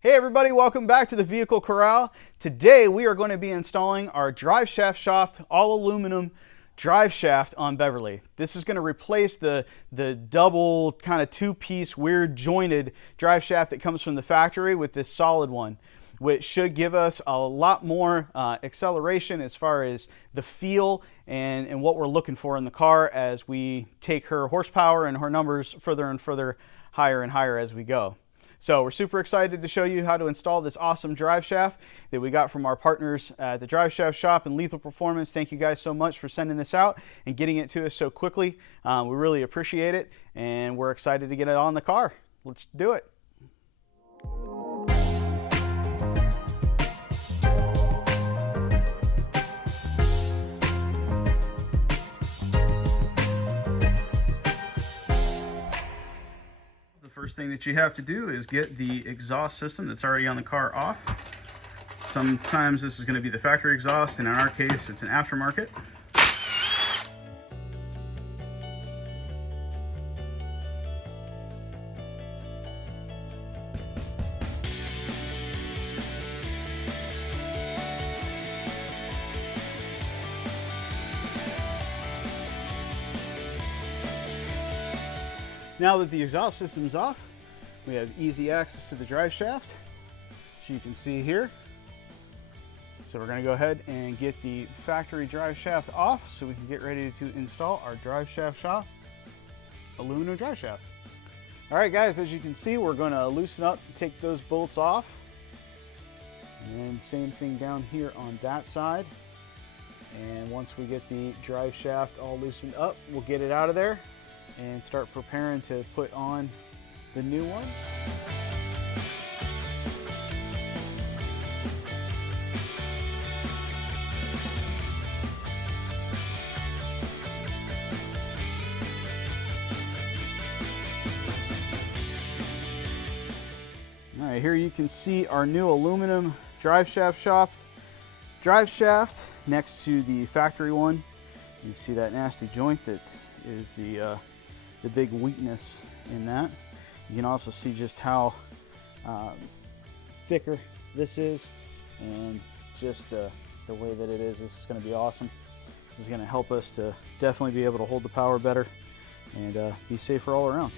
Hey everybody, welcome back to the Vehicle Corral. Today we are going to be installing our Driveshaft Shop all aluminum drive shaft on Beverly. This is going to replace the double kind of two-piece weird jointed drive shaft that comes from the factory with this solid one, which should give us a lot more acceleration as far as the feel and what we're looking for in the car as we take her horsepower and her numbers further and further higher and higher as we go. So we're super excited to show you how to install this awesome drive shaft that we got from our partners at the Driveshaft Shop and Lethal Performance. Thank you guys so much for sending this out and getting it to us so quickly. We really appreciate it, and we're excited to get it on the car. Let's do it. First thing that you have to do is get the exhaust system that's already on the car off. Sometimes this is going to be the factory exhaust, and in our case it's an aftermarket. Now that the exhaust system is off, we have easy access to the drive shaft, as you can see here. So we're going to go ahead and get the factory drive shaft off so we can get ready to install our Driveshaft Shop aluminum drive shaft. All right guys, as you can see, we're going to loosen up and take those bolts off. And same thing down here on that side. And once we get the drive shaft all loosened up, we'll get it out of there and start preparing to put on the new one. All right, here you can see our new aluminum Driveshaft Shop drive shaft next to the factory one. You see that nasty joint that is the big weakness in that. You can also see just how thicker this is, and just the way that it is. This is going to be awesome. This is going to help us to definitely be able to hold the power better and be safer all around.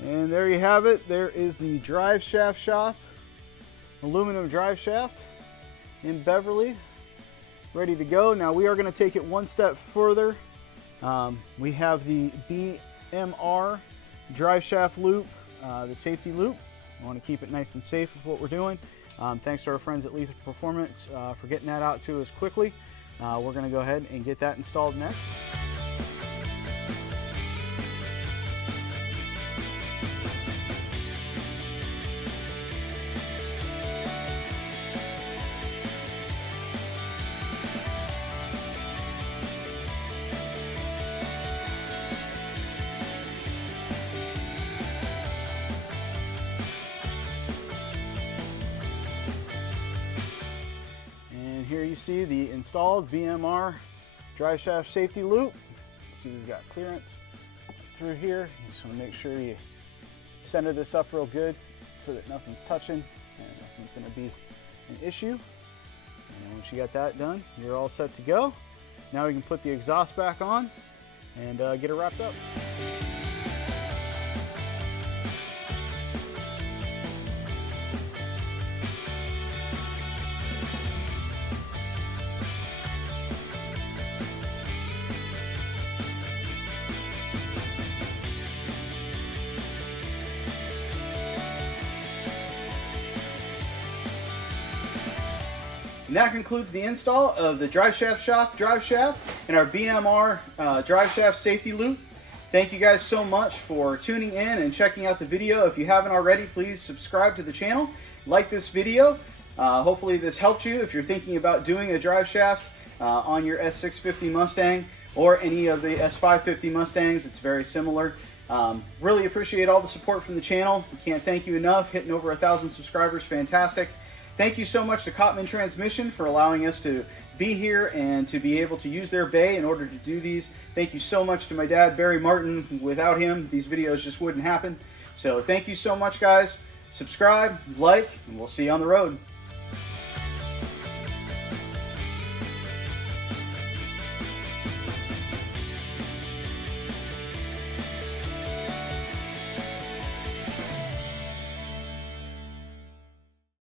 And there you have it. There is the Driveshaft Shop aluminum drive shaft in Beverly, ready to go. Now we are going to take it one step further. We have the BMR Driveshaft loop, the safety loop. I want to keep it nice and safe with what we're doing. Thanks to our friends at Lethal Performance for getting that out to us quickly. We're going to go ahead and get that installed next. Here you see the installed BMR Driveshaft safety loop. See, we've got clearance through here. You just want to make sure you center this up real good so that nothing's touching and nothing's going to be an issue. And once you got that done, you're all set to go. Now we can put the exhaust back on and get it wrapped up. And that concludes the install of the Driveshaft Shop Driveshaft and our BMR Driveshaft safety loop. Thank you guys so much for tuning in and checking out the video. If you haven't already, please subscribe to the channel, like this video. Hopefully this helped you if you're thinking about doing a drive shaft on your S650 Mustang or any of the S550 Mustangs. It's very similar. Really appreciate all the support from the channel. Can't thank you enough. Hitting over 1,000 subscribers, fantastic. Thank you so much to Cotman Transmission for allowing us to be here and to be able to use their bay in order to do these. Thank you so much to my dad, Barry Martin. Without him, these videos just wouldn't happen. So thank you so much, guys. Subscribe, like, and we'll see you on the road.